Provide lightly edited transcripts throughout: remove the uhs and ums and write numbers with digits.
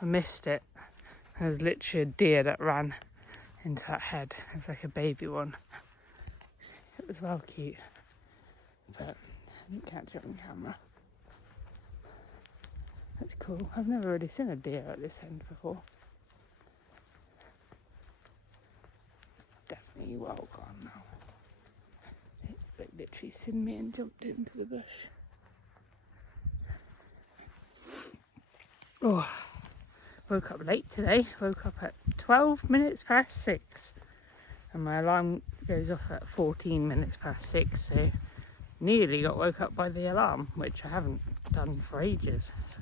I missed it. There's literally a deer that ran into that head. It was like a baby one. It was well cute, but I didn't catch it on camera. That's cool. I've never really seen a deer at this end before. It's definitely well gone now. It literally seen me and jumped into the bush. Oh, woke up late today. Woke up at 12 minutes past 6. And my alarm goes off at 14 minutes past 6. So nearly got woke up by the alarm, which I haven't done for ages. So,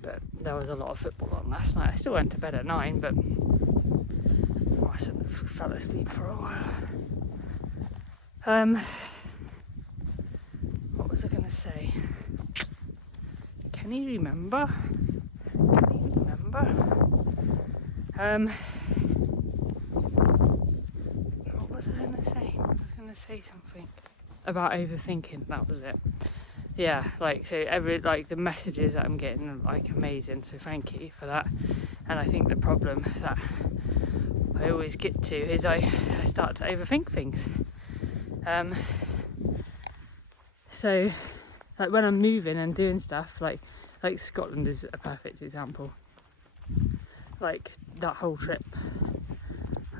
but there was a lot of football on last night. I still went to bed at 9, but I mustn't have fell asleep for a while. What was I going to say? Can you remember? What was I going to say? I was going to say something about overthinking. That was it. Yeah, like, so the messages that I'm getting are like amazing, so thank you for that. And I think the problem that I always get to is I start to overthink things. So like when I'm moving and doing stuff, like Scotland is a perfect example. Like that whole trip,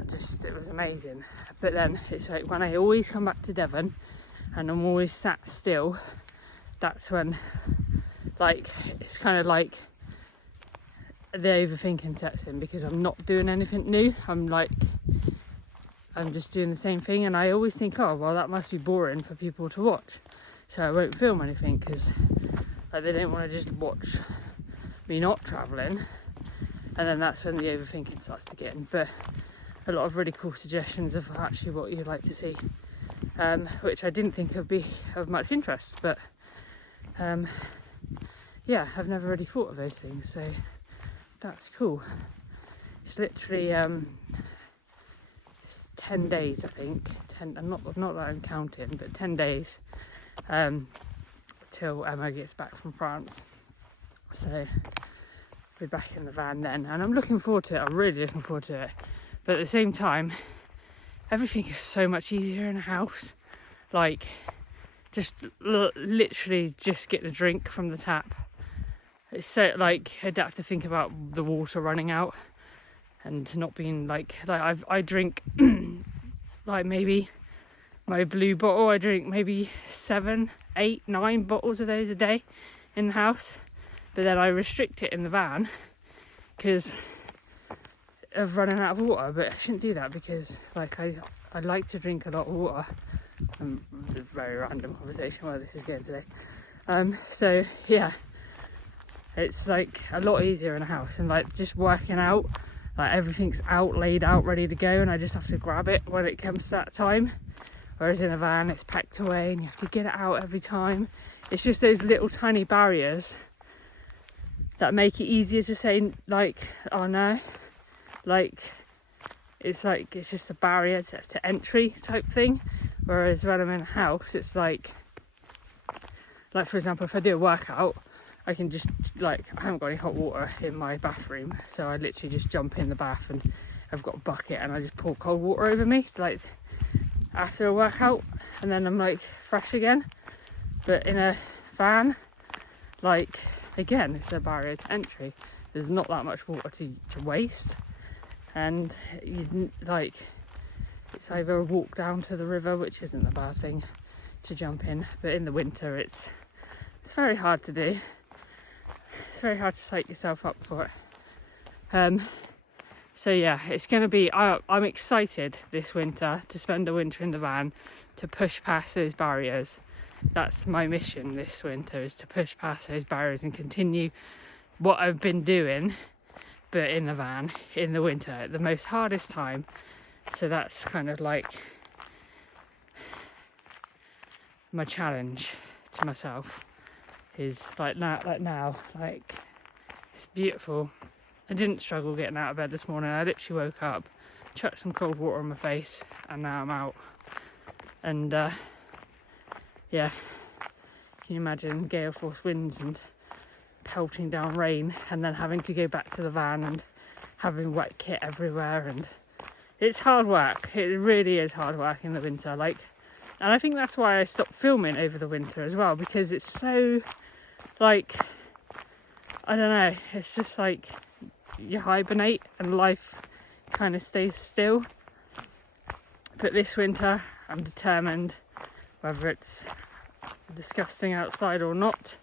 it was amazing. But then it's like when I always come back to Devon and I'm always sat still, that's when like it's kind of like the overthinking sets in, because I'm not doing anything new. I'm just doing the same thing, and I always think, oh well, that must be boring for people to watch, so I won't film anything, because like they don't want to just watch me not travelling. And then that's when the overthinking starts to get in. But a lot of really cool suggestions of actually what you'd like to see, which I didn't think would be of much interest, but yeah, I've never really thought of those things, so that's cool. It's literally it's 10 days, I think. 10, not that I'm counting, but 10 days till Emma gets back from France. So we'll be back in the van then, and I'm looking forward to it. I'm really looking forward to it. But at the same time, everything is so much easier in a house. Like, just literally just get the drink from the tap. It's so, like, I'd have to think about the water running out and not being like I drink like maybe my blue bottle, I drink maybe 7, 8, 9 bottles of those a day in the house, but then I restrict it in the van because of running out of water. But I shouldn't do that, because like I like to drink a lot of water. It's a very random conversation where this is going today. So yeah, it's like a lot easier in a house, and like just working out, like everything's out, laid out, ready to go, and I just have to grab it when it comes to that time. Whereas in a van, it's packed away and you have to get it out every time. It's just those little tiny barriers that make it easier to say, like, oh no, like it's just a barrier to entry type thing. Whereas when I'm in a house, it's like for example, if I do a workout, I can just, like, I haven't got any hot water in my bathroom, so I literally just jump in the bath and I've got a bucket and I just pour cold water over me, like, after a workout, and then I'm like fresh again. But in a van, like, again, it's a barrier to entry. There's not that much water to waste, and you, like, it's either a walk down to the river, which isn't a bad thing to jump in, but in the winter it's very hard to do. It's very hard to psych yourself up for it. So yeah, it's going to be, I'm excited this winter to spend a winter in the van, to push past those barriers. That's my mission this winter, is to push past those barriers and continue what I've been doing, but in the van, in the winter, at the most hardest time. So that's kind of like my challenge to myself, is like now, like, it's beautiful. I didn't struggle getting out of bed this morning. I literally woke up, chucked some cold water on my face, and now I'm out. And yeah, can you imagine gale force winds and pelting down rain and then having to go back to the van and having wet kit everywhere. And it's hard work. It really is hard work in the winter. Like, and I think that's why I stopped filming over the winter as well, because it's so, like, I don't know, it's just like you hibernate and life kind of stays still. But this winter I'm determined, whether it's disgusting outside or not,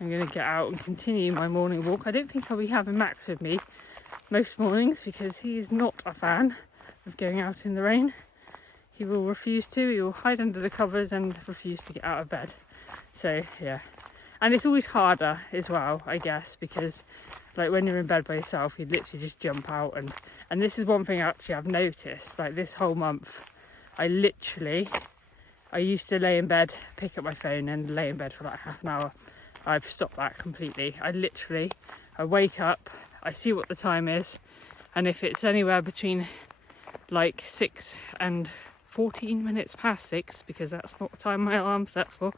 I'm going to get out and continue my morning walk. I don't think I'll be having Max with me most mornings because he's not a fan of going out in the rain. He will refuse to. He will hide under the covers and refuse to get out of bed. So yeah, and it's always harder as well, I guess, because like when you're in bed by yourself, you literally just jump out. And this is one thing actually I've noticed, like this whole month, I used to lay in bed, pick up my phone and lay in bed for like half an hour. I've stopped that completely. I wake up, I see what the time is, and if it's anywhere between like 6 and 14 minutes past 6, because that's not the time my alarm's set for,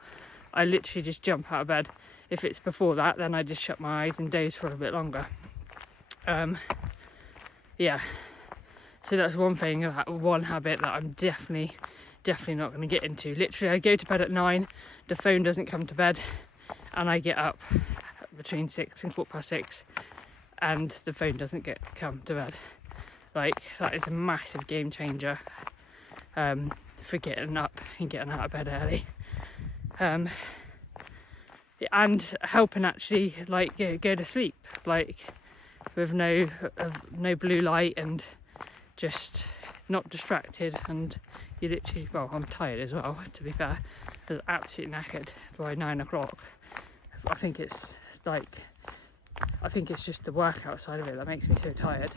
I literally just jump out of bed. If it's before that, then I just shut my eyes and doze for a bit longer. Yeah, so that's one thing, one habit that I'm definitely not going to get into. Literally, I go to bed at 9, the phone doesn't come to bed, and I get up between 6 and 6:15, and the phone doesn't come to bed. Like, that is a massive game changer for getting up and getting out of bed early. And helping actually like go to sleep, like with no blue light and just not distracted. And you literally, well, I'm tired as well, to be fair. I was absolutely knackered by 9 o'clock. I think it's just the workout side of it that makes me so tired.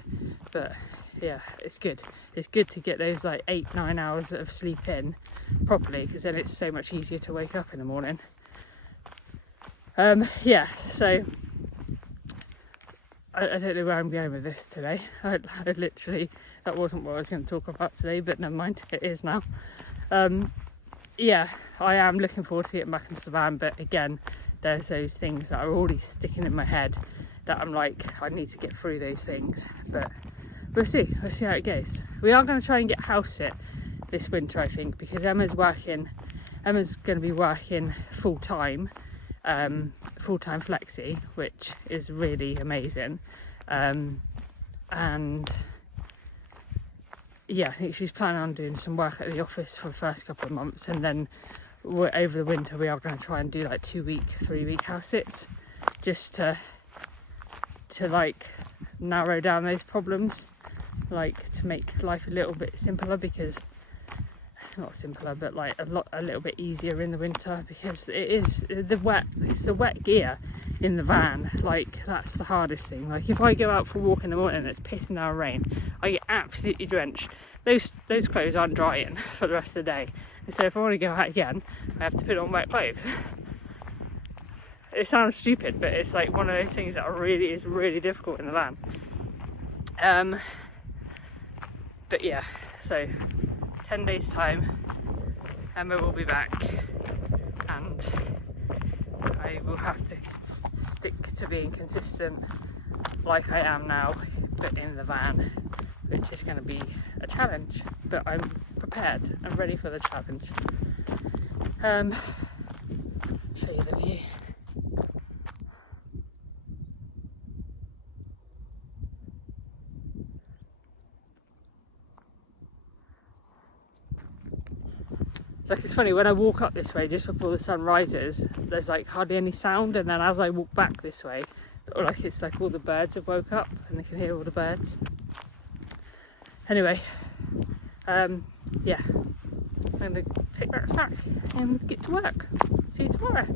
But yeah, it's good. It's good to get those like 8-9 hours of sleep in properly, because then it's so much easier to wake up in the morning. Yeah, so I don't know where I'm going with this today. I literally, that wasn't what I was going to talk about today, but never mind, it is now. Yeah, I am looking forward to getting back into the van, but again, there's those things that are already sticking in my head that I'm like, I need to get through those things. But we'll see how it goes. We are going to try and get house sit this winter, I think, because Emma's going to be working full-time flexi, which is really amazing. And yeah, I think she's planning on doing some work at the office for the first couple of months, and then over the winter we are going to try and do like 3-week house sits, just to like narrow down those problems, like to make life a little bit simpler, because not simpler, but like a little bit easier in the winter, because it's the wet gear in the van. Like, that's the hardest thing. Like, if I go out for a walk in the morning and it's pissing down rain, I get absolutely drenched. Those clothes aren't drying for the rest of the day, and so if I want to go out again, I have to put on wet clothes. It sounds stupid, but it's like one of those things that is really difficult in the van. But yeah, so 10 days time, Emma will be back, and I will have to stick to being consistent like I am now, but in the van, which is going to be a challenge, but I'm prepared. I'm ready for the challenge. Show you the view. Like, it's funny, when I walk up this way just before the sun rises, there's like hardly any sound, and then as I walk back this way, it's like all the birds have woke up and I can hear all the birds. Anyway, yeah, I'm going to take Rex back and get to work. See you tomorrow.